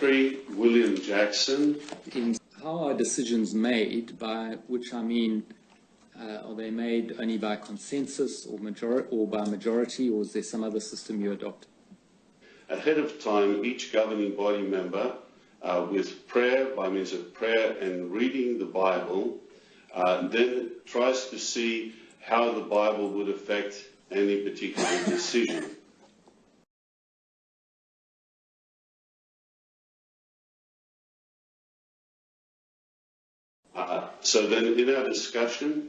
Jeffrey William Jackson. How are decisions made, by which I mean, are they made only by consensus or by majority, or is there some other system you adopt? Ahead of time, each governing body member, with prayer, by means of prayer and reading the Bible, then tries to see how the Bible would affect any particular decision. So then in our discussion,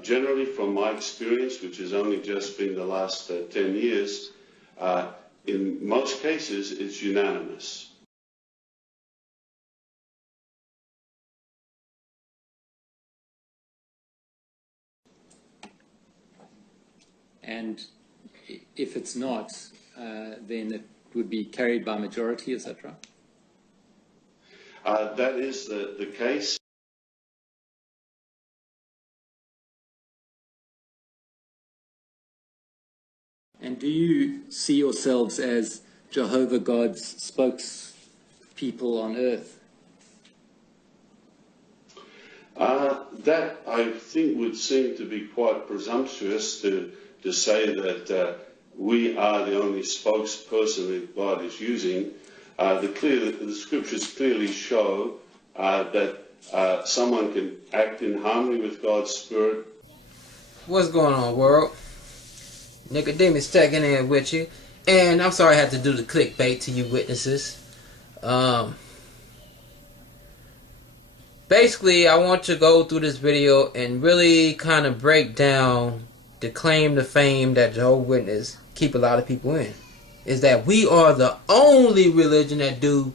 generally from my experience, which has only just been the last 10 years, in most cases it's unanimous. And if it's not, then it would be carried by majority, is that right? That is the case. And do you see yourselves as Jehovah God's spokespeople on earth? That, I think, would seem to be quite presumptuous to say that we are the only spokesperson that God is using. The scriptures clearly show that someone can act in harmony with God's Spirit. What's going on, world? Nicodemus checking in with you. And I'm sorry I had to do the clickbait to you witnesses. Basically, I want to go through this video and really kind of break down the claim to fame that Jehovah's Witnesses keep a lot of people in. Is that we are the only religion that do.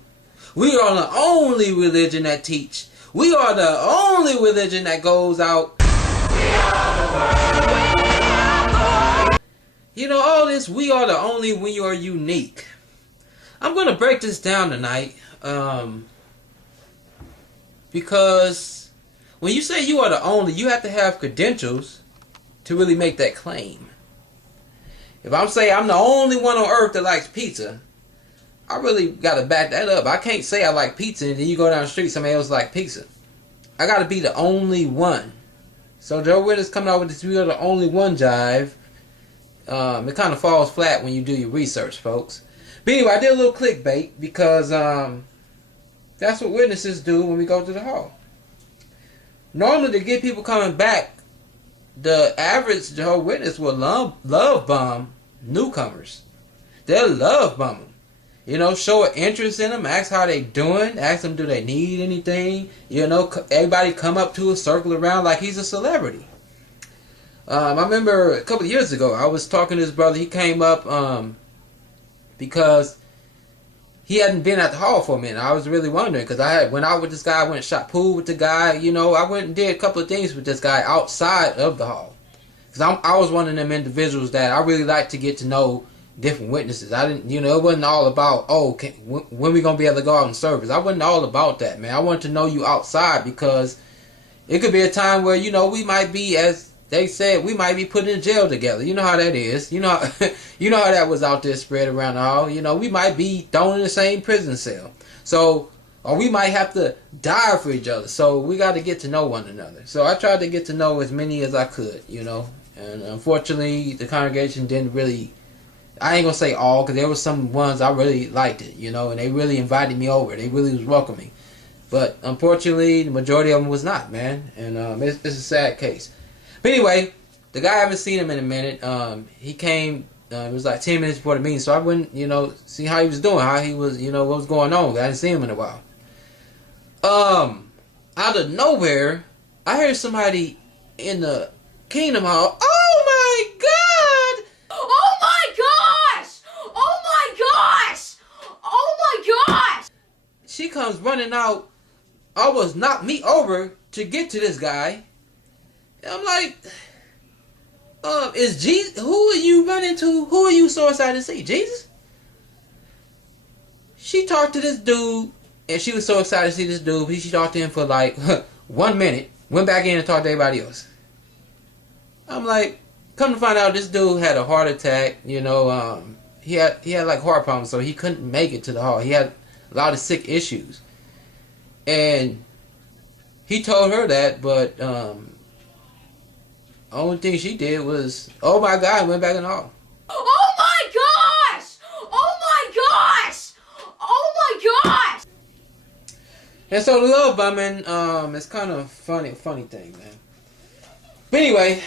We are the only religion that teach. We are the only religion that goes out. You know, all this, we are the only, we are unique. I'm going to break this down tonight. Because when you say you are the only, you have to have credentials to really make that claim. If I'm saying I'm the only one on earth that likes pizza, I really got to back that up. I can't say I like pizza and then you go down the street, somebody else like pizza. I got to be the only one. So Jehovah's Witnesses coming out with this we are the only one jive. It kind of falls flat when you do your research, folks. But anyway, I did a little clickbait because that's what witnesses do when we go to the hall. Normally, to get people coming back, the average Jehovah's Witness will love bomb newcomers. They'll love bomb them. You know, show an interest in them, ask how they doing, ask them do they need anything. You know, everybody come up to a circle around like he's a celebrity. I remember a couple of years ago, I was talking to this brother. He came up because he hadn't been at the hall for a minute. I was really wondering because I had went out with this guy, I went and shot pool with the guy. You know, I went and did a couple of things with this guy outside of the hall. Because I was one of them individuals that I really like to get to know different witnesses. I didn't, you know, it wasn't all about, when we going to be able to go out in service. I wasn't all about that, man. I wanted to know you outside because it could be a time where, you know, we might be, as they said, we might be put in jail together. You know how that is. You know, you know how that was out there spread around the hall. You know, we might be thrown in the same prison cell. So, or we might have to die for each other. So we got to get to know one another. So I tried to get to know as many as I could, you know. And unfortunately, the congregation didn't really, I ain't going to say all, because there were some ones I really liked it, you know, and they really invited me over. They really was welcoming. But unfortunately, the majority of them was not, man. And it's a sad case. But anyway, the guy, I haven't seen him in a minute. He came, it was like 10 minutes before the meeting, so I went, you know, see how he was doing, how he was, you know, what was going on. I didn't see him in a while. Out of nowhere, I heard somebody in the Kingdom Hall. Oh my God! Oh my gosh! Oh my gosh! Oh my gosh! She comes running out, almost knocked me over to get to this guy. And I'm like, is Jesus, who are you running to? Who are you so excited to see? Jesus? She talked to this dude, and she was so excited to see this dude. She talked to him for like 1 minute, went back in and talked to everybody else. I'm like, come to find out, this dude had a heart attack. You know, he had like heart problems, so he couldn't make it to the hall. He had a lot of sick issues. And he told her that, but only thing she did was, oh my God, and went back in the hall. Oh my gosh! Oh my gosh! Oh my gosh! And so the love bombing, it's kind of funny thing, man. But anyway,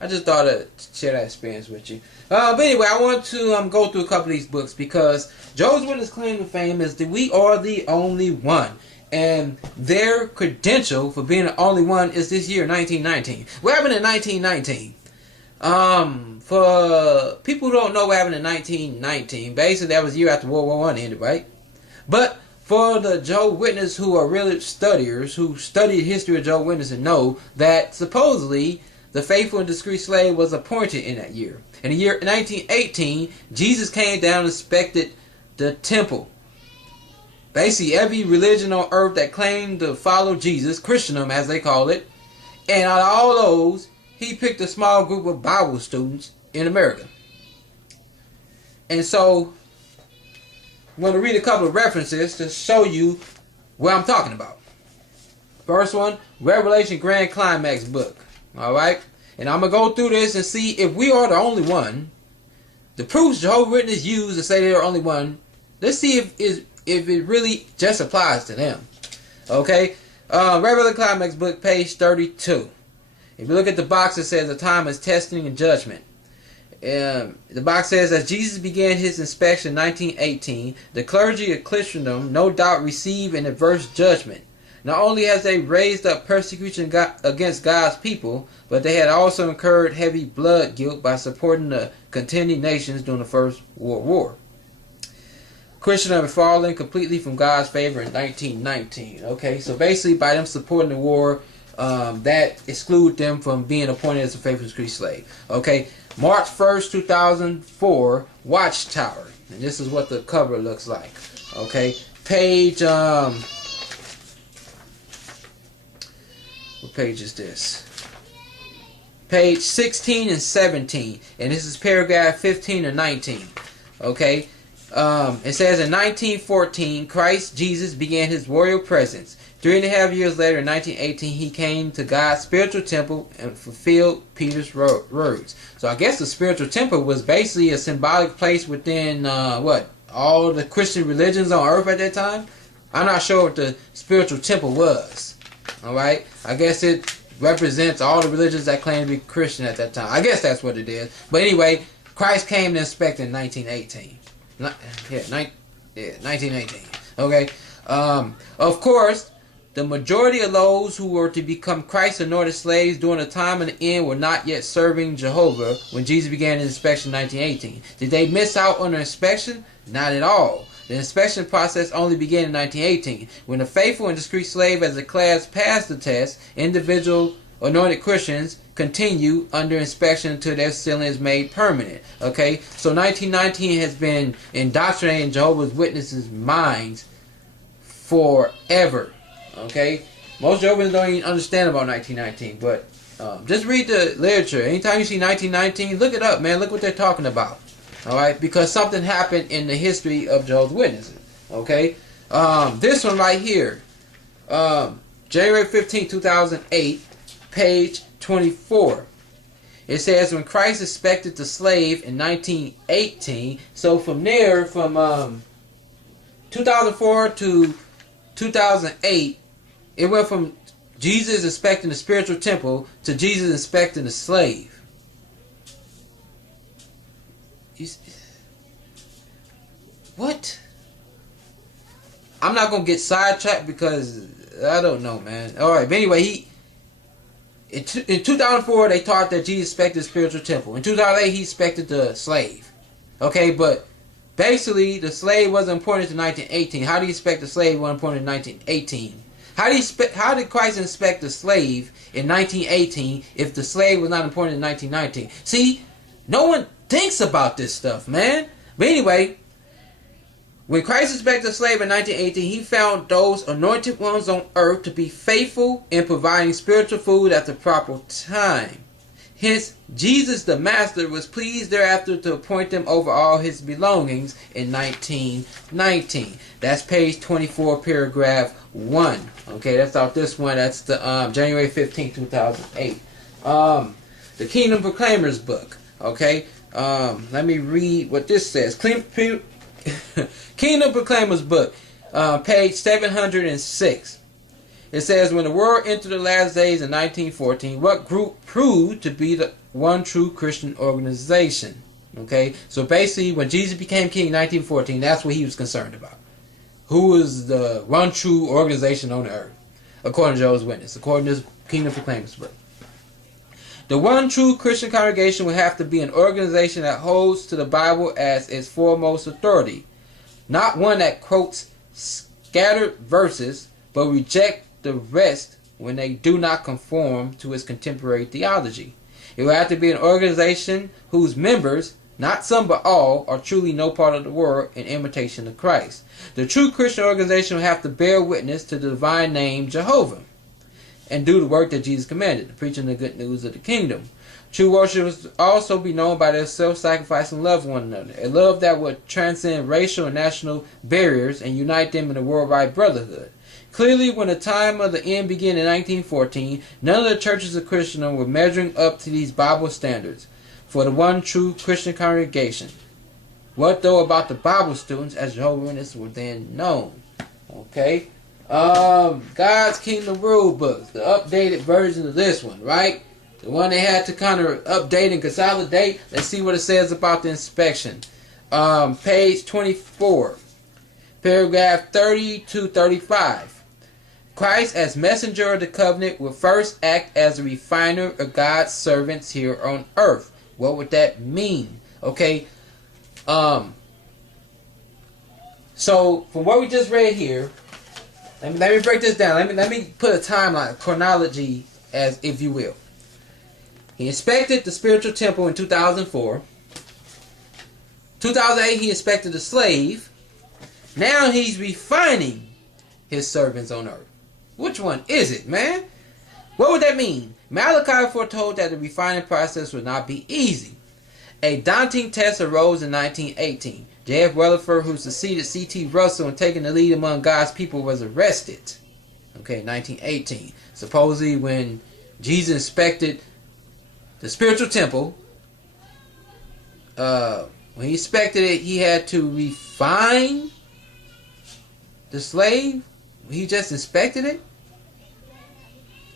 I just thought I'd share that experience with you. But anyway, I want to go through a couple of these books because Jehovah's Witness claim to fame is that we are the only one. And their credential for being the only one is this year, 1919. What happened in 1919? For people who don't know what happened in 1919, basically that was the year after World War I ended, right? But for the Jehovah's Witnesses who are really studiers, who study the history of Jehovah's Witnesses, and know that supposedly the faithful and discreet slave was appointed in that year. In the year 1918, Jesus came down and inspected the temple. Basically, every religion on earth that claimed to follow Jesus, Christendom as they call it, and out of all those, he picked a small group of Bible students in America. And so, I'm going to read a couple of references to show you what I'm talking about. First one, Revelation Grand Climax book. Alright? And I'm going to go through this and see if we are the only one. The proofs Jehovah's Witnesses use to say they're the only one. Let's see if it really just applies to them. Okay? Revelation Climax book, page 32. If you look at the box, it says, "A time is testing and judgment." The box says, as Jesus began his inspection in 1918, the clergy of Christendom no doubt received an adverse judgment. Not only has they raised up persecution against God's people, but they had also incurred heavy blood guilt by supporting the contending nations during the First World War. Christendom had fallen completely from God's favor in 1919. Okay, so basically by them supporting the war, that excluded them from being appointed as a faithful discreet slave. Okay, March 1st, 2004, Watchtower. And this is what the cover looks like. Okay, page, what page is this? Page 16 and 17. And this is paragraph 15 or 19. Okay, it says in 1914, Christ Jesus began his royal presence. 3.5 years later, in 1918, he came to God's spiritual temple and fulfilled Peter's words. So I guess the spiritual temple was basically a symbolic place within, all the Christian religions on earth at that time? I'm not sure what the spiritual temple was. Alright? I guess it represents all the religions that claim to be Christian at that time. I guess that's what it is. But anyway, Christ came to inspect in 1918. 1918. Okay? Of course, the majority of those who were to become Christ's anointed slaves during the time of the end were not yet serving Jehovah when Jesus began his inspection in 1918. Did they miss out on the inspection? Not at all. The inspection process only began in 1918. When the faithful and discreet slave as a class passed the test, individual anointed Christians continue under inspection until their sealing is made permanent. Okay, so 1919 has been indoctrinating Jehovah's Witnesses' minds forever. Okay, most Jehovah's don't even understand about 1919, but just read the literature. Anytime you see 1919, look it up, man. Look what they're talking about. All right, because something happened in the history of Jehovah's Witnesses. Okay, this one right here, January 15, 2008, page 24. It says when Christ inspected the slave in 1918. So from there, from 2004 to 2008. It went from Jesus inspecting the spiritual temple to Jesus inspecting the slave. What? I'm not going to get sidetracked because I don't know, man. Alright, but anyway, in 2004 they taught that Jesus inspected the spiritual temple. In 2008 he inspected the slave. Okay, but basically the slave wasn't appointed to 1918. How do you expect the slave wasn't appointed in 1918? How did Christ inspect the slave in 1918 if the slave was not appointed in 1919? See, no one thinks about this stuff, man. But anyway, when Christ inspected the slave in 1918, he found those anointed ones on earth to be faithful in providing spiritual food at the proper time. Hence, Jesus the Master was pleased thereafter to appoint them over all his belongings in 1919. That's page 24, paragraph 1. Okay, that's out this one. That's the January 15, 2008. The Kingdom Proclaimers book. Okay, let me read what this says. Kingdom Proclaimers book, page 706. It says, when the world entered the last days in 1914, what group proved to be the one true Christian organization? Okay, so basically when Jesus became king in 1914, that's what he was concerned about. Who was the one true organization on the earth? According to Jehovah's Witness, according to this Kingdom Proclaimers book. The one true Christian congregation will have to be an organization that holds to the Bible as its foremost authority. Not one that quotes scattered verses, but reject the rest when they do not conform to its contemporary theology. It will have to be an organization whose members, not some but all, are truly no part of the world in imitation of Christ. The true Christian organization will have to bear witness to the divine name Jehovah and do the work that Jesus commanded, the preaching the good news of the kingdom. True worshipers also be known by their self-sacrificing love of one another, a love that would transcend racial and national barriers and unite them in a worldwide brotherhood. Clearly, when the time of the end began in 1914, none of the churches of Christendom were measuring up to these Bible standards for the one true Christian congregation. What though about the Bible students, as Jehovah's Witnesses were then known? Okay, God's Kingdom Rule books, the updated version of this one, right? The one they had to kind of update and consolidate. Let's see what it says about the inspection. Page 24, paragraph 30 to 35. Christ, as messenger of the covenant, will first act as a refiner of God's servants here on earth. What would that mean? Okay. So from what we just read here, let me break this down. Let me put a timeline, chronology, as if you will. He inspected the spiritual temple in 2004. 2008, he inspected the slave. Now he's refining his servants on earth. Which one is it, man? What would that mean? Malachi foretold that the refining process would not be easy. A daunting test arose in 1918. J.F. Rutherford, who succeeded C.T. Russell in taking the lead among God's people, was arrested. Okay, 1918. Supposedly when Jesus inspected the spiritual temple, when he inspected it, he had to refine the slave. He just inspected it.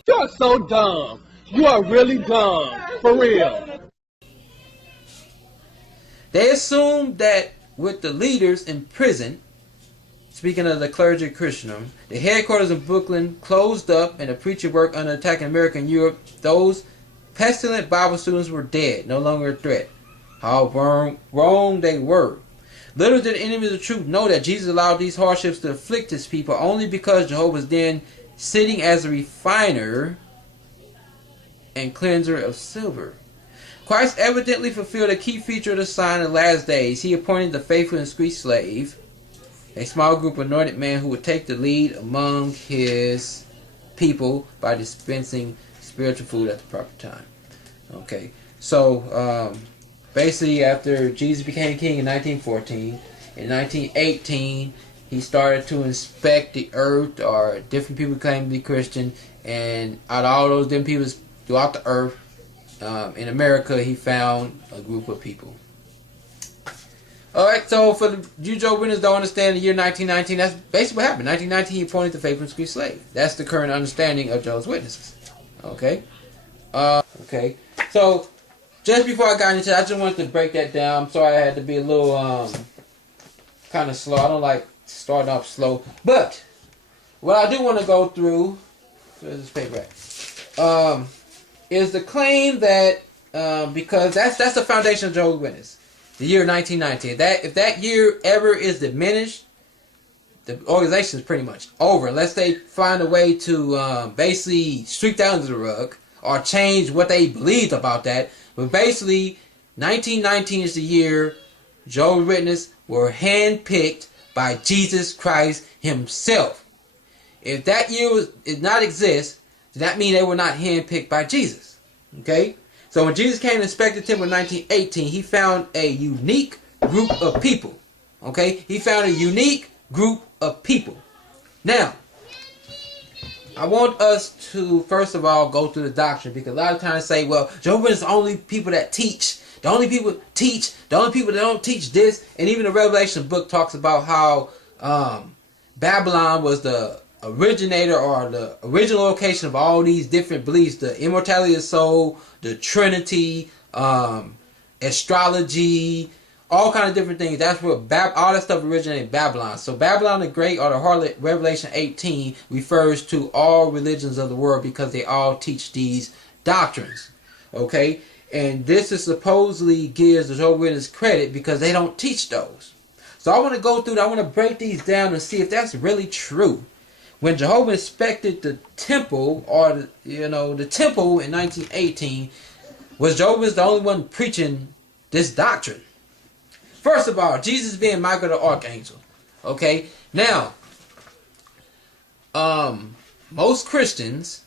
You're so dumb. You are really dumb. For real. They assumed that with the leaders in prison, speaking of the clergy of Christendom, the headquarters in Brooklyn closed up and the preacher work under attack in America and Europe, those pestilent Bible students were dead, no longer a threat. How wrong they were. Little did enemies of the truth know that Jesus allowed these hardships to afflict his people only because Jehovah was then sitting as a refiner and cleanser of silver. Christ evidently fulfilled a key feature of the sign of the last days. He appointed the faithful and discreet slave, a small group of anointed men who would take the lead among his people by dispensing spiritual food at the proper time. Okay, so basically, after Jesus became king in 1914, in 1918, he started to inspect the earth, or different people claim to be Christian, and out of all those different people throughout the earth, in America, he found a group of people. Alright, so for the Jehovah's Witnesses don't understand the year 1919, that's basically what happened. 1919, he appointed the faithful and discreet slave. That's the current understanding of Jehovah's Witnesses. Okay? Okay. So, just before I got into it, I just wanted to break that down. I'm sorry I had to be a little kind of slow. I don't like starting off slow. But what I do want to go through, where's this paper at? Is the claim that because that's the foundation of Jehovah's Witness, the year 1919. If that year ever is diminished, the organization is pretty much over. Unless they find a way to basically sweep that under the rug or change what they believed about that. But basically, 1919 is the year Jehovah's Witnesses were handpicked by Jesus Christ himself. If that year did not exist, does that mean they were not handpicked by Jesus? Okay? So when Jesus came and inspected the temple in 1918, he found a unique group of people. Okay? He found a unique group of people. Now, I want us to, first of all, go through the doctrine, because a lot of times say, well, Jehovah is the only people that teach. The only people teach. The only people that don't teach this. And even the Revelation book talks about how Babylon was the originator or the original location of all these different beliefs. The immortality of the soul, the Trinity, astrology, all kind of different things. That's where all that stuff originated in Babylon. So Babylon the Great, or the harlot, Revelation 18, refers to all religions of the world because they all teach these doctrines. Okay? And this is supposedly gives the Jehovah's Witnesses credit because they don't teach those. So I want to go through, I want to break these down and see if that's really true. When Jehovah inspected the temple, or the temple in 1918, was Jehovah the only one preaching this doctrine? First of all, Jesus being Michael the Archangel. Okay? Now, most Christians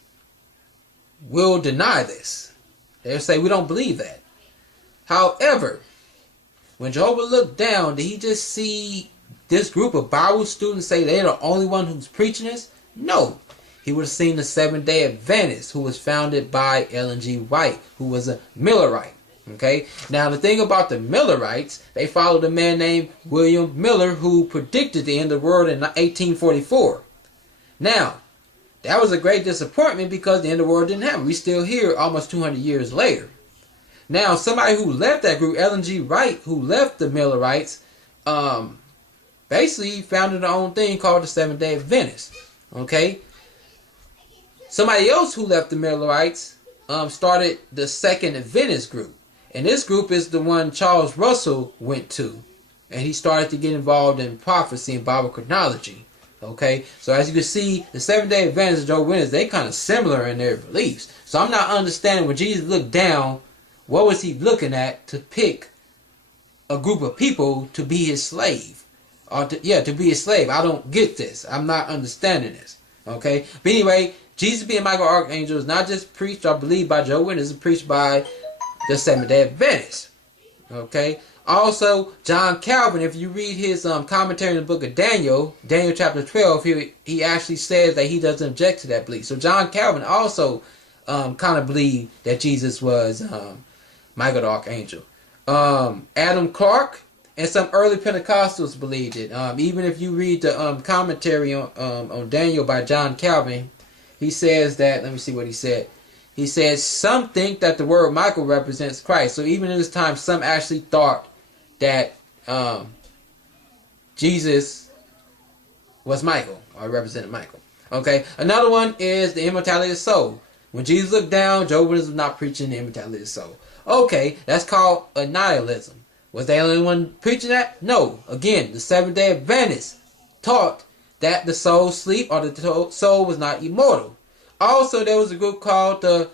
will deny this. They'll say, we don't believe that. However, when Jehovah looked down, did he just see this group of Bible students say they're the only one who's preaching this? No. He would have seen the Seventh-day Adventist, who was founded by Ellen G. White, who was a Millerite. Okay? Now, the thing about the Millerites, they followed a man named William Miller, who predicted the end of the world in 1844. Now, that was a great disappointment because the end of the world didn't happen. We're still here almost 200 years later. Now, somebody who left that group, Ellen G. White, who left the Millerites, basically founded their own thing called the Seventh-day Adventist. Okay? Somebody else who left the Millerites started the Second Adventist group. And this group is the one Charles Russell went to. And he started to get involved in prophecy and Bible chronology. Okay? So as you can see, the Seventh-day Adventists and Jehovah's Witnesses, they kind of similar in their beliefs. So I'm not understanding when Jesus looked down, what was he looking at to pick a group of people to be his slave? Or to be his slave. I don't get this. I'm not understanding this. Okay? But anyway, Jesus being Michael Archangel is not just preached or believed by Jehovah's Witnesses, it's preached by the Seventh-day Adventists. Okay? Also, John Calvin, if you read his commentary in the book of Daniel, Daniel chapter 12, he actually says that he doesn't object to that belief. So John Calvin also kind of believed that Jesus was Michael the Archangel. Adam Clark and some early Pentecostals believed it. Even if you read the commentary on Daniel by John Calvin, he says that, let me see what he said. He says, some think that the word Michael represents Christ. So even in this time, some actually thought that Jesus was Michael, or represented Michael. Okay, another one is the immortality of the soul. When Jesus looked down, Jehovah was not preaching the immortality of the soul. Okay, that's called annihilism. Was they the only one preaching that? No. Again, the Seventh-day Adventists taught that the soul sleep, or the soul was not immortal. Also, there was a group called the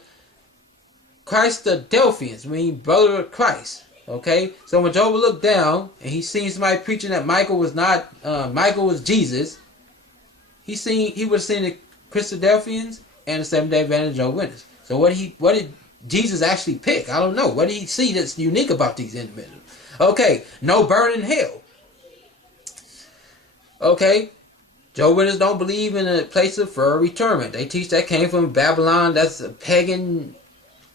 Christadelphians, meaning brother of Christ. Okay, so when Jehovah looked down and he seen somebody preaching that Michael was not, Michael was Jesus, he would have seen the Christadelphians and the Seventh-day Adventist Jehovah's Witnesses. So what did Jesus actually pick? I don't know. What did he see that's unique about these individuals? Okay, no burning hell. Okay, Jehovah's Witnesses don't believe in a place of fiery torment. They teach that came from Babylon. That's a pagan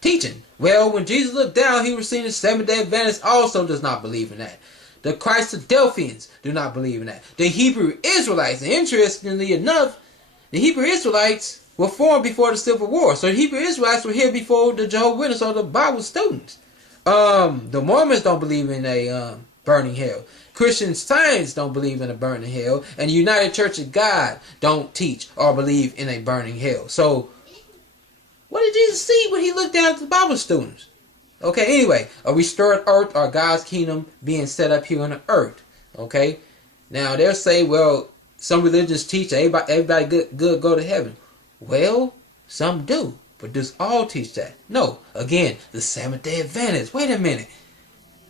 teaching. Well, when Jesus looked down, he was seeing the Seventh-day Adventist also does not believe in that. The Christadelphians do not believe in that. The Hebrew Israelites, and interestingly enough, the Hebrew Israelites were formed before the Civil War. So the Hebrew Israelites were here before the Jehovah's Witnesses or the Bible students. The Mormons don't believe in a burning hell. Christian Science don't believe in a burning hell. And the United Church of God don't teach or believe in a burning hell. So, what did Jesus see when he looked down at the Bible students? Okay, anyway, a restored earth or God's kingdom being set up here on the earth. Okay, now they'll say, well, some religions teach that everybody good go to heaven. Well, some do, but does all teach that? No. Again, the Seventh-day Adventists. Wait a minute.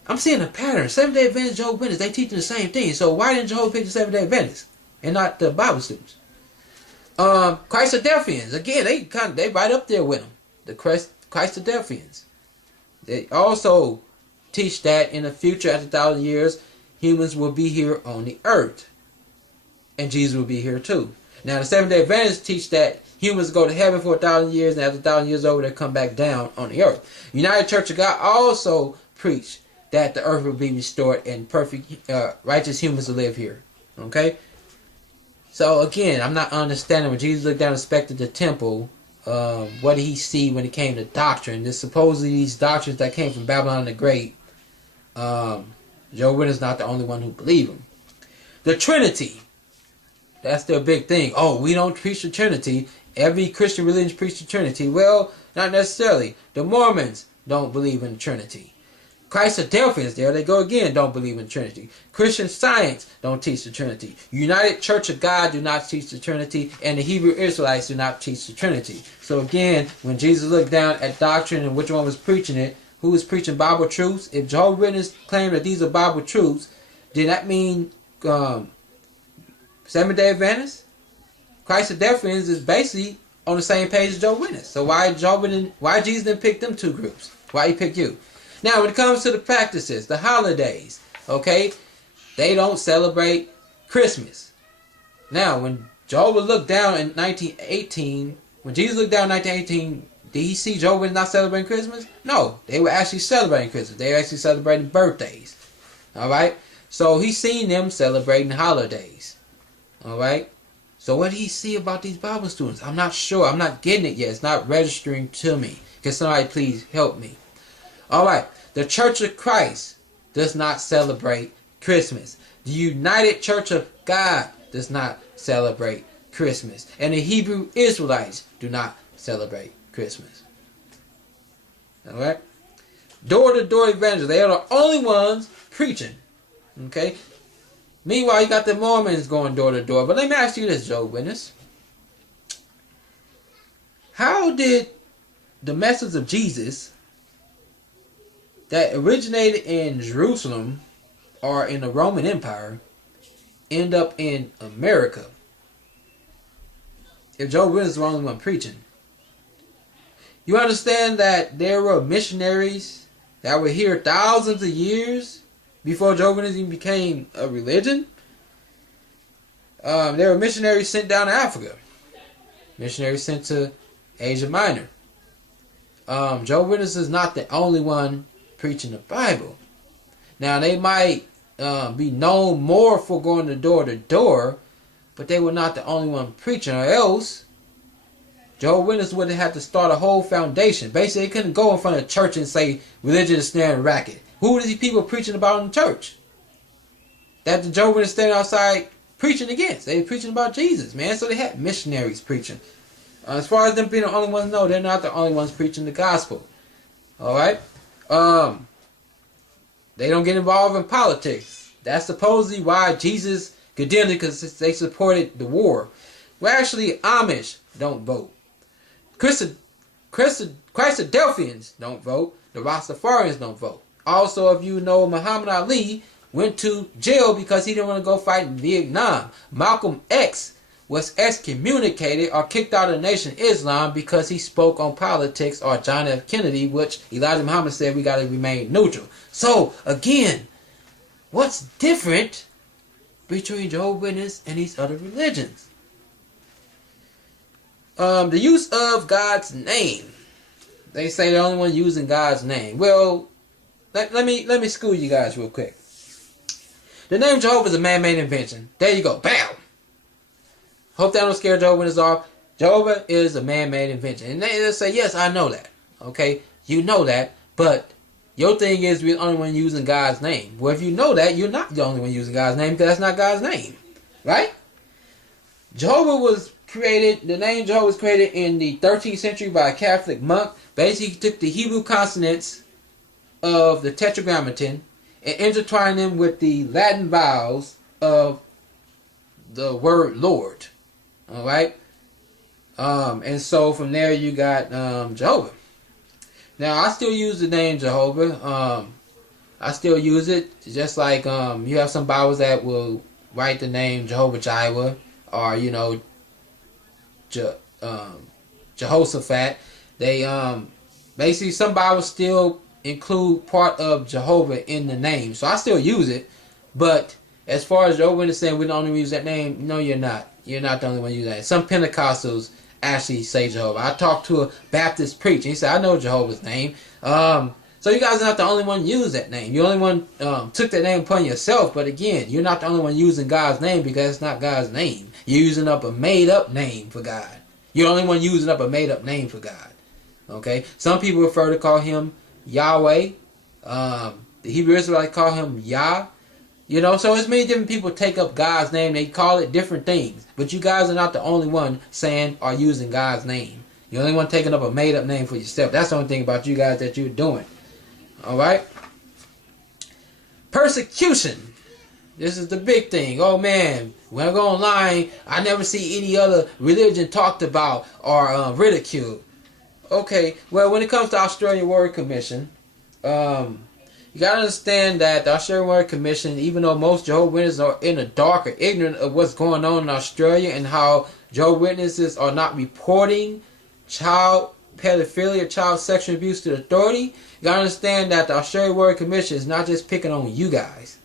I'm seeing a pattern. Seventh-day Adventists, Jehovah's Witnesses, they teaching the same thing. So why didn't Jehovah pick the Seventh-day Adventists and not the Bible students? Christadelphians. Again, they right up there with them. The Christadelphians. They also teach that in the future, after 1,000 years, humans will be here on the earth. And Jesus will be here too. Now, the Seventh-day Adventists teach that humans go to heaven for 1,000 years, and after 1,000 years over, they come back down on the earth. United Church of God also preach that the earth will be restored and perfect, righteous humans will live here. Okay? So, again, I'm not understanding when Jesus looked down and inspected the temple, what did he see when it came to doctrine? There's supposedly these doctrines that came from Babylon the Great. Jehovah's Witness is not the only one who believe them. The Trinity. That's their big thing. Oh, we don't preach the Trinity. Every Christian religion preaches the Trinity. Well, not necessarily. The Mormons don't believe in the Trinity. Christadelphians, there they go again, don't believe in the Trinity. Christian Science don't teach the Trinity. United Church of God do not teach the Trinity. And the Hebrew Israelites do not teach the Trinity. So again, when Jesus looked down at doctrine and which one was preaching it, who was preaching Bible truths? If Jehovah's Witnesses claim that these are Bible truths, then that mean Seventh-day Adventists? Christadelphians is basically on the same page as Jehovah's Witnesses. So why Jesus didn't pick them two groups? Why he picked you? Now, when it comes to the practices, the holidays, okay, they don't celebrate Christmas. Now, when Jehovah looked down in 1918, when Jesus looked down in 1918, did he see Jehovah not celebrating Christmas? No, they were actually celebrating Christmas. They were actually celebrating birthdays. All right? So he seen them celebrating holidays. All right? So what did he see about these Bible students? I'm not sure. I'm not getting it yet. It's not registering to me. Can somebody please help me? All right. The Church of Christ does not celebrate Christmas. The United Church of God does not celebrate Christmas. And the Hebrew Israelites do not celebrate Christmas. All right? Door-to-door evangelists. They are the only ones preaching. Okay? Meanwhile, you got the Mormons going door to door. But let me ask you this, Jehovah's Witness. How did the message of Jesus that originated in Jerusalem or in the Roman Empire end up in America if Jehovah's Witnesses is the only one preaching? You understand that there were missionaries that were here thousands of years before Jehovah's Witnesses even became a religion? There were missionaries sent down to Africa. Missionaries sent to Asia Minor. Jehovah's Witnesses is not the only one preaching the Bible. Now, they might be known more for going to door, but they were not the only one preaching, or else Jehovah's Witnesses would have had to start a whole foundation. Basically, they couldn't go in front of the church and say religion is snare and racket. Who are these people preaching about in the church? That the Jehovah's Witnesses standing outside preaching against. They were preaching about Jesus, man. So they had missionaries preaching. As far as them being the only ones, no, they're not the only ones preaching the gospel. Alright? They don't get involved in politics. That's supposedly why Jesus condemned it, because they supported the war. Well, actually, Amish don't vote. Christadelphians don't vote. The Rastafarians don't vote. Also, if you know, Muhammad Ali went to jail because he didn't want to go fight in Vietnam. Malcolm X was excommunicated or kicked out of the Nation Islam because he spoke on politics, or John F. Kennedy, which Elijah Muhammad said we got to remain neutral. So, again, what's different between Jehovah's Witnesses and these other religions? The use of God's name. They say they're the only one using God's name. Well, let me school you guys real quick. The name Jehovah is a man-made invention. There you go. Bam! Hope that don't scare Jehovah's Witnesses off. Jehovah is a man-made invention. And they'll say, yes, I know that. Okay? You know that. But your thing is we're the only one using God's name. Well, if you know that, you're not the only one using God's name, because that's not God's name. Right? Jehovah was created, the name Jehovah was created in the 13th century by a Catholic monk. Basically, he took the Hebrew consonants of the Tetragrammaton and intertwined them with the Latin vowels of the word Lord. Alright? And so from there you got Jehovah. Now, I still use the name Jehovah. I still use it. Just like you have some Bibles that will write the name Jehovah Jireh, or, you know, Jehoshaphat. They basically, some Bibles still include part of Jehovah in the name. So I still use it, but as far as Jehovah Witness saying we don't only use that name, no, you're not. You're not the only one using that. Some Pentecostals actually say Jehovah. I talked to a Baptist preacher. He said, I know Jehovah's name. So you guys are not the only one use that name. You're the only one took that name upon yourself. But again, you're not the only one using God's name because it's not God's name. You're using up a made-up name for God. You're the only one using up a made-up name for God. Okay? Some people prefer to call him Yahweh. The Hebrew Israelites call him Yah. You know, so it's many different people take up God's name. They call it different things. But you guys are not the only one saying or using God's name. You're the only one taking up a made-up name for yourself. That's the only thing about you guys that you're doing. Alright? Persecution. This is the big thing. Oh man, when I go online, I never see any other religion talked about or ridiculed. Okay, well when it comes to Australian Word Commission, you gotta understand that the Australian Word Commission, even though most Jehovah's Witnesses are in the dark or ignorant of what's going on in Australia and how Jehovah's Witnesses are not reporting child pedophilia, child sexual abuse to the authority, you gotta understand that the Australian Word Commission is not just picking on you guys.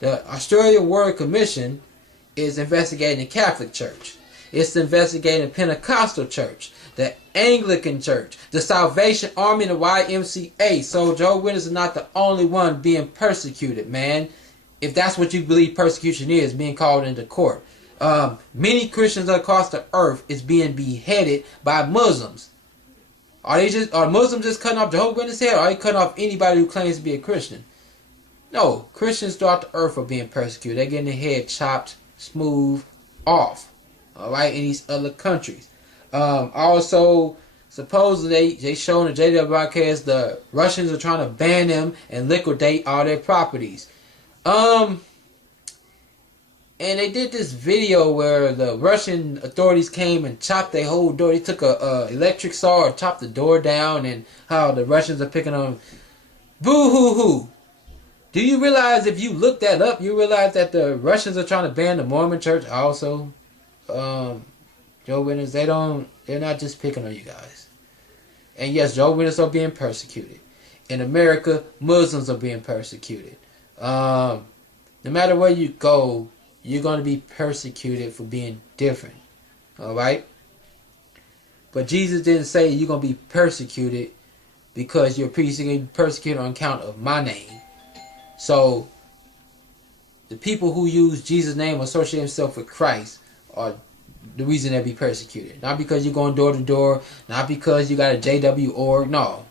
The Australian Word Commission is investigating the Catholic Church. It's investigating the Pentecostal Church, the Anglican Church, the Salvation Army, and the YMCA. So Jehovah's Witnesses is not the only one being persecuted, man. If that's what you believe persecution is, being called into court. Many Christians across the earth is being beheaded by Muslims. Are Muslims just cutting off Jehovah's Witness head, or are they cutting off anybody who claims to be a Christian? No, Christians throughout the earth are being persecuted. They're getting their head chopped smooth off. Alright, in these other countries. Also, supposedly they show in the JW broadcast the Russians are trying to ban them and liquidate all their properties. And they did this video where the Russian authorities came and chopped their whole door. They took a electric saw and chopped the door down, and how the Russians are picking on. Boo-hoo-hoo. Do you realize, if you look that up, you realize that the Russians are trying to ban the Mormon church also? Jehovah's Witnesses, they're not just picking on you guys. And yes, Jehovah's Witnesses are being persecuted. In America, Muslims are being persecuted. No matter where you go, you're going to be persecuted for being different. Alright? But Jesus didn't say you're going to be persecuted because you're persecuted on account of my name. So, the people who use Jesus' name or associate themselves with Christ are the reason they'll be persecuted. Not because you're going door to door, not because you got a JW org. No.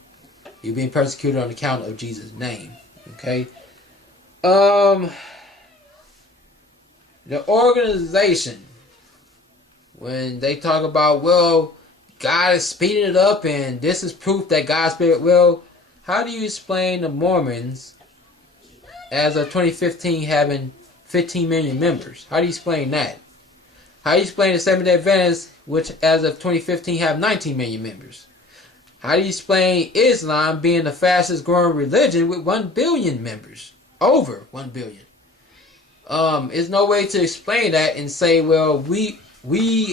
You're being persecuted on account of Jesus' name. Okay? The organization, when they talk about, well, God is speeding it up and this is proof that God's Spirit will, how do you explain the Mormons as of 2015 having 15 million members? How do you explain that? How do you explain the Seventh-day Adventists, which as of 2015 have 19 million members? How do you explain Islam being the fastest growing religion with 1 billion members? Over 1 billion. There's no way to explain that and say, well, we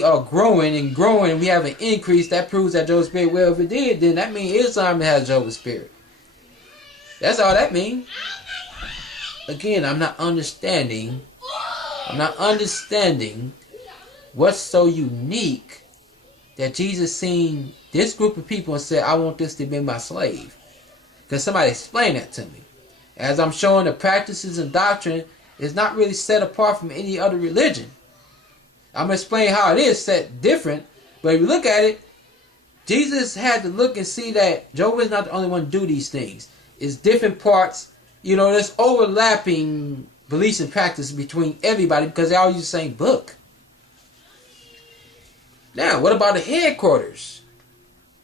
are growing and growing and we have an increase. That proves that Jehovah's Spirit. Well, if it did, then that means Islam has Jehovah's Spirit. That's all that means. Again, I'm not understanding what's so unique that Jesus seen this group of people and said, I want this to be my slave. Because somebody explained that to me. As I'm showing the practices and doctrine is not really set apart from any other religion. I'm going to explain how it is set different. But if you look at it, Jesus had to look and see that Jehovah is not the only one to do these things. It's different parts. You know, there's overlapping beliefs and practices between everybody because they all use the same book. Now, what about the headquarters?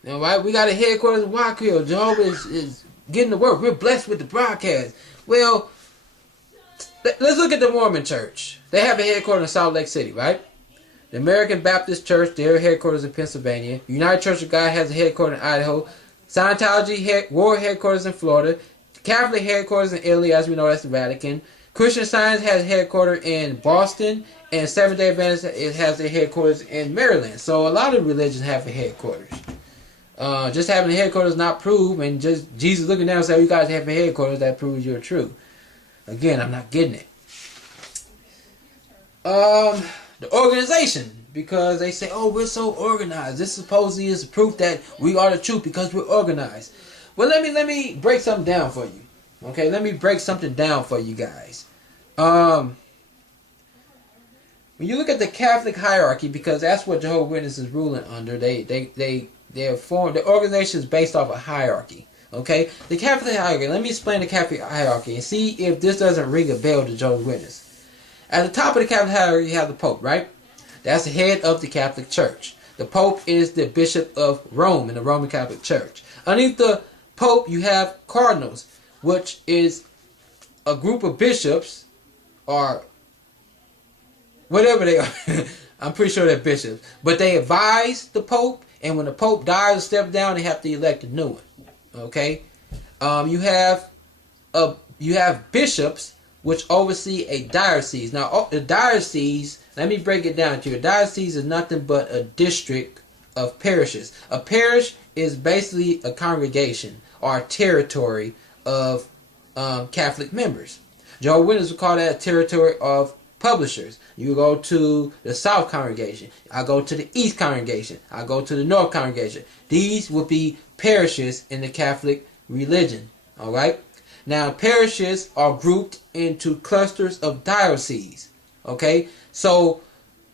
You know, right? We got a headquarters in Waukee. Jehovah is getting to work. We're blessed with the broadcast. Well, let's look at the Mormon Church. They have a headquarters in Salt Lake City, right? The American Baptist Church, their headquarters in Pennsylvania. United Church of God has a headquarters in Idaho. Scientology world headquarters in Florida. Catholic headquarters in Italy, as we know, that's the Vatican. Christian Science has a headquarters in Boston, and Seventh-day Adventist has their headquarters in Maryland. So a lot of religions have a headquarters. Just having a headquarters not prove, and just Jesus looking down and saying, "You guys have a headquarters," that proves you're true. Again, I'm not getting it. The organization, because they say, "Oh, we're so organized. This supposedly is proof that we are the truth because we're organized." Well, let me break something down for you. Okay, let me break something down for you guys. When you look at the Catholic hierarchy, because that's what Jehovah's Witnesses is ruling under, they're formed. The organization is based off a hierarchy. Okay, the Catholic hierarchy. Let me explain the Catholic hierarchy and see if this doesn't ring a bell to Jehovah's Witnesses. At the top of the Catholic hierarchy, you have the Pope, right? That's the head of the Catholic Church. The Pope is the Bishop of Rome in the Roman Catholic Church. Underneath the Pope, you have cardinals, which is a group of bishops, or whatever they are. I'm pretty sure they're bishops. But they advise the Pope, and when the Pope dies or steps down, they have to elect a new one. Okay? You have bishops, which oversee a diocese. Now, the diocese, let me break it down to you. A diocese is nothing but a district of parishes. A parish is basically a congregation or a territory of Catholic members. Jehovah's Witnesses would call that a territory of publishers. You go to the South congregation. I go to the East congregation. I go to the North congregation. These would be parishes in the Catholic religion. All right? Now, parishes are grouped into clusters of dioceses. Okay? So,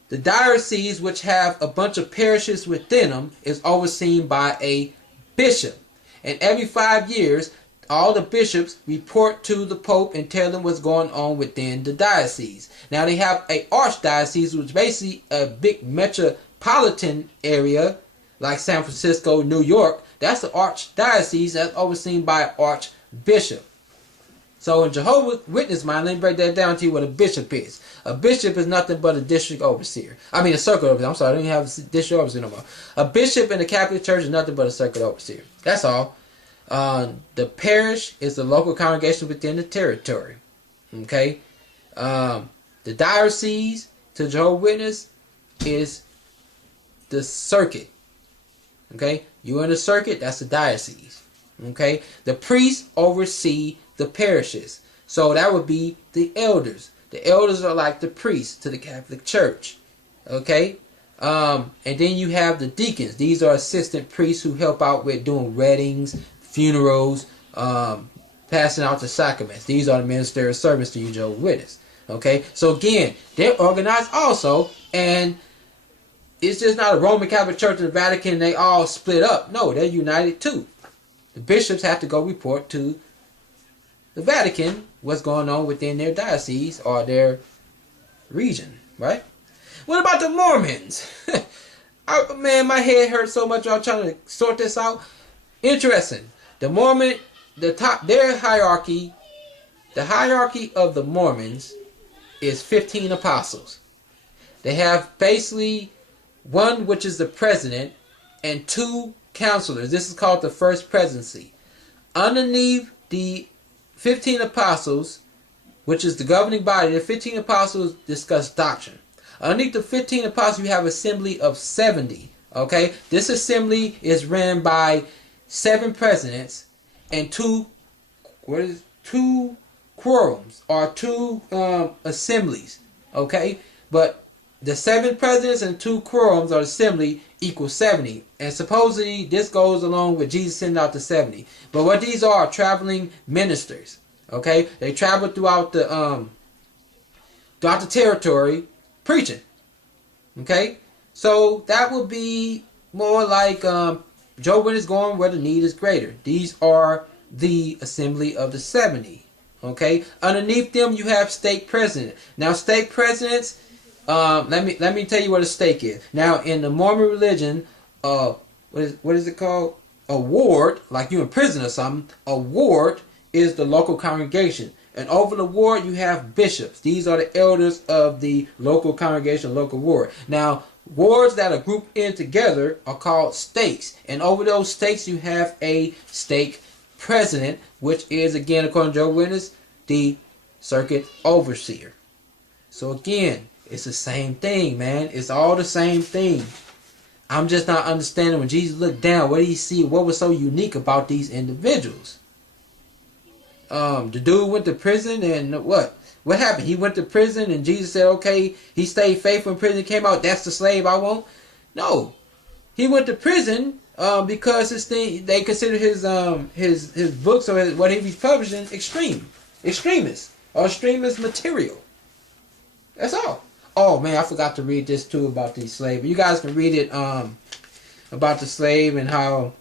the diocese, which have a bunch of parishes within them, is overseen by a bishop. And every 5 years, all the bishops report to the Pope and tell them what's going on within the diocese. Now, they have a archdiocese, which is basically a big metropolitan area, like San Francisco, New York. That's the archdiocese that's overseen by an archbishop. So in Jehovah's Witness mind, let me break that down to you what a bishop is. A bishop is nothing but a district overseer. I mean a circuit overseer. I'm sorry, I don't even have a district overseer no more. A bishop in the Catholic Church is nothing but a circuit overseer. That's all. The parish is the local congregation within the territory. Okay? The diocese to Jehovah's Witness is the circuit. Okay? You're in the circuit, that's the diocese. Okay? The priests oversee the parishes. So that would be the elders. The elders are like the priests to the Catholic Church. Okay? And then you have the deacons. These are assistant priests who help out with doing weddings, funerals, passing out the sacraments. These are the ministerial servants to you, Jehovah's Witness. Okay? So again, they're organized also, and it's just not a Roman Catholic Church and the Vatican, they all split up. No, they're united too. The bishops have to go report to the Vatican what's going on within their diocese or their region, right? What about the Mormons? Man, my head hurts so much. I'm trying to sort this out. Interesting. The Mormon, their hierarchy, the hierarchy of the Mormons is 15 apostles. They have basically one, which is the president, and 2 counselors. This is called the first presidency. Underneath the 15 apostles, which is the governing body, the 15 apostles discuss doctrine. Underneath the 15 apostles, you have an assembly of 70. Okay? This assembly is ran by 7 presidents and 2 quorums, or 2 assemblies. Okay? But the 7 presidents and 2 quorums or assembly equals 70. And supposedly this goes along with Jesus sending out the 70. But what these are traveling ministers. Okay? They travel throughout the territory preaching. Okay? So that would be more like Jehovah's Witnesses going where the need is greater. These are the assembly of the 70. Okay? Underneath them you have stake president. Now stake presidents, let me tell you what a stake is. Now in the Mormon religion, what is it called? A ward, like you in prison or something. A ward is the local congregation. And over the ward you have bishops. These are the elders of the local congregation, local ward. Now wards that are grouped in together are called stakes. And over those stakes you have a stake president, which is, again, according to Jehovah's Witness, the circuit overseer. So again, it's the same thing, man. It's all the same thing. I'm just not understanding when Jesus looked down, what did he see? What was so unique about these individuals? The dude went to prison and what? What happened? He went to prison and Jesus said, okay, he stayed faithful in prison, came out, that's the slave I want? No. He went to prison because they considered his books or what he was publishing extremist or extremist material. That's all. Oh man, I forgot to read this too about the slave. You guys can read it about the slave and how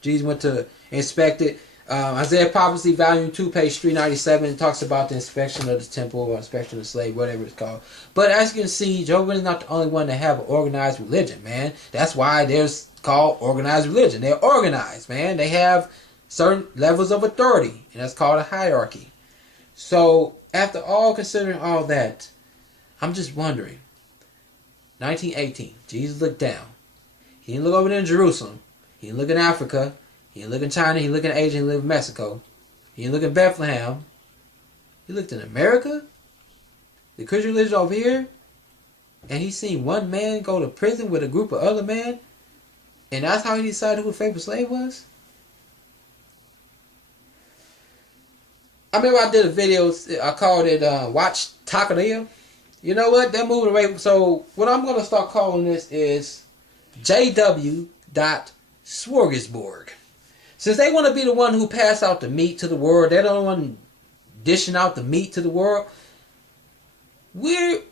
Jesus went to inspect it. Isaiah Prophecy, Volume 2, page 397, talks about the inspection of the temple or inspection of the slave, whatever it's called. But as you can see, Jehovah is not the only one to have an organized religion, man. That's why there's called organized religion. They're organized, man. They have certain levels of authority, and that's called a hierarchy. So, after all considering all that, I'm just wondering, 1918, Jesus looked down. He didn't look over there in Jerusalem. He didn't look in Africa. He didn't look in China. He looked in Asia. He lived in Mexico. He didn't look in Bethlehem. He looked in America. The Christian religion over here. And he seen one man go to prison with a group of other men. And that's how he decided who the faithful slave was. I remember I did a video. I called it Watch Taqueria. You know what? They're moving away. So what I'm going to start calling this is JW.Smorgasbord. Since they want to be the one who pass out the meat to the world, they're the one dishing out the meat to the world. These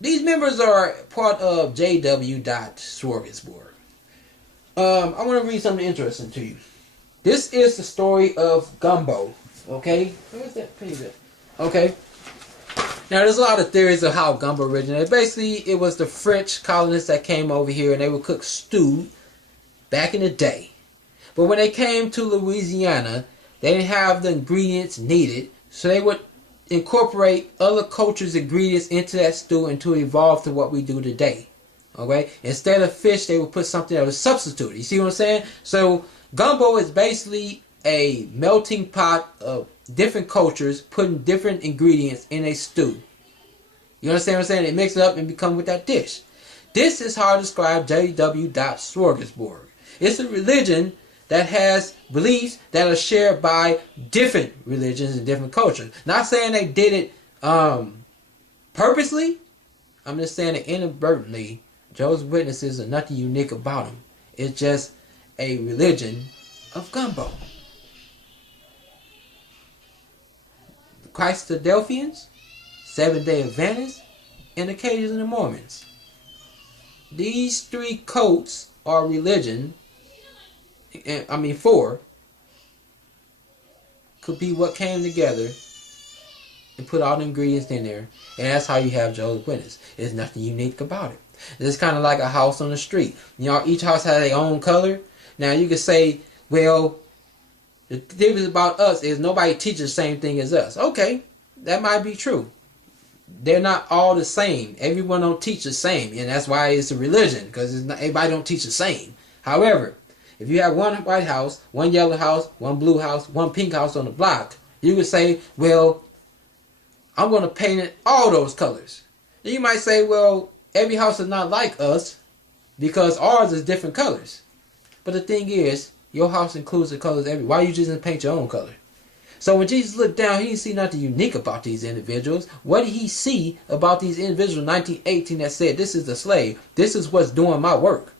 members are part of JW.Smorgasbord. I want to read something interesting to you. This is the story of gumbo. Okay? Where's that page at? Okay. Now, there's a lot of theories of how gumbo originated. Basically, it was the French colonists that came over here and they would cook stew back in the day. But when they came to Louisiana, they didn't have the ingredients needed, so they would incorporate other cultures' ingredients into that stew until it evolved to what we do today. Okay? Instead of fish, they would put something that was substituted. You see what I'm saying? So, gumbo is basically a melting pot of different cultures putting different ingredients in a stew. You understand what I'm saying? It mixes it up and become with that dish. This is how I describe JW.Smorgasbord. It's a religion that has beliefs that are shared by different religions and different cultures. Not saying they did it purposely. I'm just saying that inadvertently, Jehovah's Witnesses are nothing unique about them. It's just a religion of gumbo. The Christadelphians, Seventh-day Adventists, and occasionally the Mormons. These three cults are religion. Four could be what came together and put all the ingredients in there, and that's how you have Jehovah's Witness. There's nothing unique about it. It's kind of like a house on the street. You know, each house has their own color. Now you could say, well, the difference about us is nobody teaches the same thing as us. Okay, that might be true. They're not all the same. Everyone don't teach the same, and that's why it's a religion, because everybody don't teach the same. However, if you have one white house, one yellow house, one blue house, one pink house on the block, you could say, well, I'm going to paint it all those colors. And you might say, well, every house is not like us because ours is different colors. But the thing is, your house includes the colors everywhere. Why you just didn't paint your own color? So when Jesus looked down, he didn't see nothing unique about these individuals. What did he see about these individuals in 1918 that said, this is the slave, this is what's doing my work?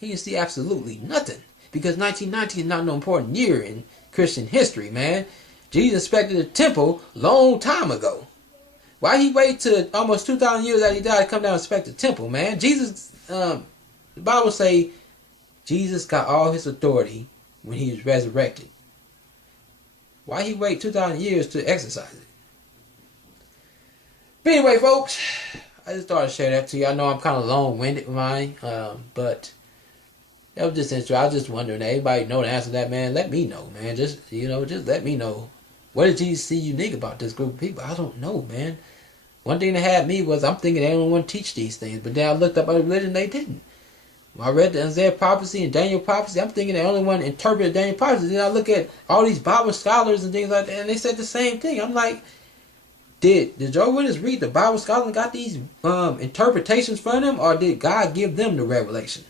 He didn't see absolutely nothing, because 1919 is not no important year in Christian history, man. Jesus inspected the temple long time ago. Why he wait till almost 2,000 years after he died to come down and inspect the temple, man? Jesus, the Bible say Jesus got all his authority when he was resurrected. Why he wait 2,000 years to exercise it? But anyway, folks, I just thought I'd share that to you. I know I'm kind of long-winded with mine, but that was just interesting. I was just wondering, everybody know the answer to that, man? Let me know, man. Just let me know. What did Jesus see unique about this group of people? I don't know, man. One thing that had me was I'm thinking they don't want to teach these things. But then I looked up other religion, they didn't. When I read the Isaiah prophecy and Daniel prophecy, I'm thinking the only one interpreted Daniel prophecy. Then I look at all these Bible scholars and things like that, and they said the same thing. I'm like, did Jehovah's Witnesses read the Bible scholar and got these interpretations from them, or did God give them the revelation?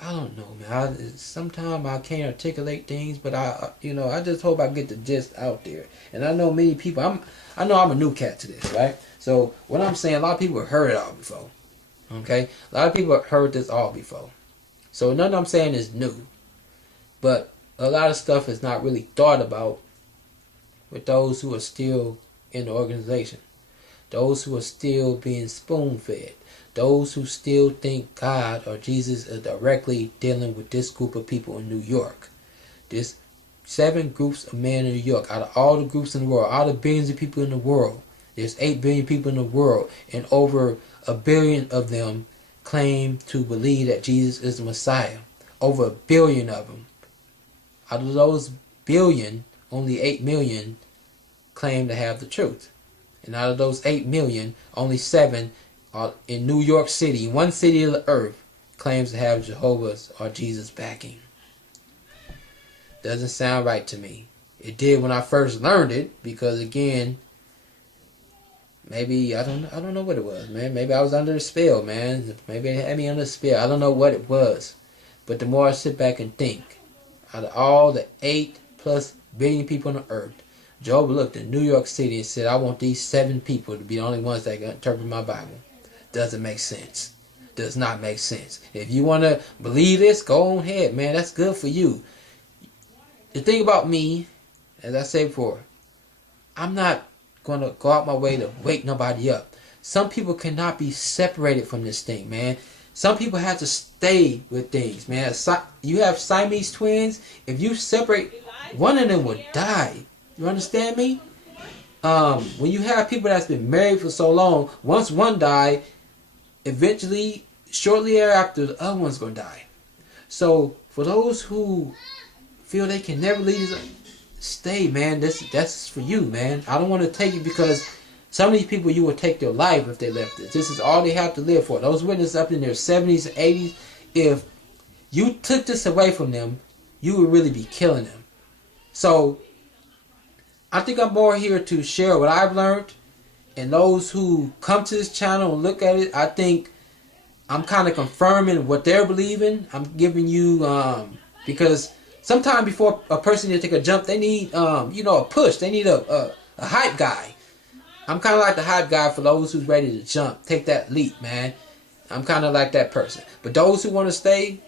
I don't know, man. Sometimes I can't articulate things, but I just hope I get the gist out there. And I know many people. I know I'm a new cat to this, right? So what I'm saying, a lot of people have heard it all before. Okay, a lot of people have heard this all before. So nothing I'm saying is new, but a lot of stuff is not really thought about with those who are still in the organization, those who are still being spoon-fed. Those who still think God or Jesus is directly dealing with this group of people in New York. There's 7 groups of men in New York. Out of all the groups in the world, out of billions of people in the world, there's 8 billion people in the world, and over 1 billion of them claim to believe that Jesus is the Messiah. Over 1 billion of them. Out of those billion, only 8 million claim to have the truth. And out of those 8 million, only 7 in New York City, one city of the earth, claims to have Jehovah's or Jesus backing. Doesn't sound right to me. It did when I first learned it, because again, maybe I don't know what it was, man. Maybe I was under a spell, man. Maybe it had me under a spell. I don't know what it was. But the more I sit back and think, out of all the 8+ billion people on the earth, Jehovah looked at New York City and said, I want these 7 people to be the only ones that can interpret my Bible. Doesn't make sense. Does not make sense. If you want to believe this, go on ahead, man. That's good for you. The thing about me, as I said before, I'm not going to go out my way to wake nobody up. Some people cannot be separated from this thing, man. Some people have to stay with things, man. You have Siamese twins. If you separate, one of them will die. You understand me? When you have people that's been married for so long, once one die, eventually, shortly thereafter, the other one's going to die. So, for those who feel they can never leave, stay, man. That's for you, man. I don't want to take it, because some of these people, you will take their life if they left this. This is all they have to live for. Those witnesses up in their 70s and 80s, if you took this away from them, you would really be killing them. So, I think I'm more here to share what I've learned. And those who come to this channel and look at it, I think I'm kind of confirming what they're believing. I'm giving you, because sometimes before a person to take a jump, they need, a push. They need a hype guy. I'm kind of like the hype guy for those who's ready to jump. Take that leap, man. I'm kind of like that person. But those who want to stay,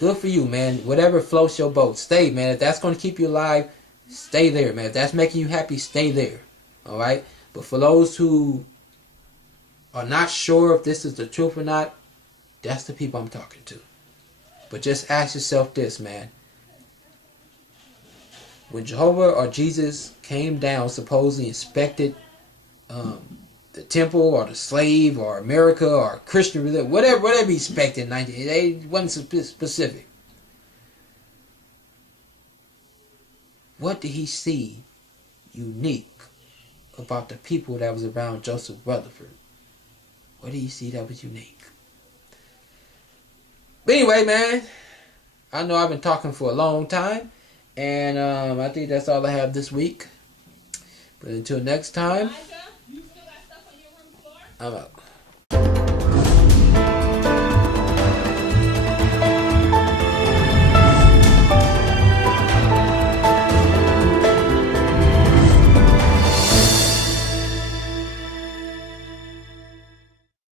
good for you, man. Whatever floats your boat, stay, man. If that's going to keep you alive, stay there, man. If that's making you happy, stay there. All right? But for those who are not sure if this is the truth or not, that's the people I'm talking to. But just ask yourself this, man. When Jehovah or Jesus came down, supposedly inspected the temple or the slave or America or Christian religion, whatever he inspected in 19, it wasn't specific. What did he see unique about the people that was around Joseph Rutherford? What did he see that was unique? But anyway, man, I know I've been talking for a long time, and I think that's all I have this week. But until next time, I'm out.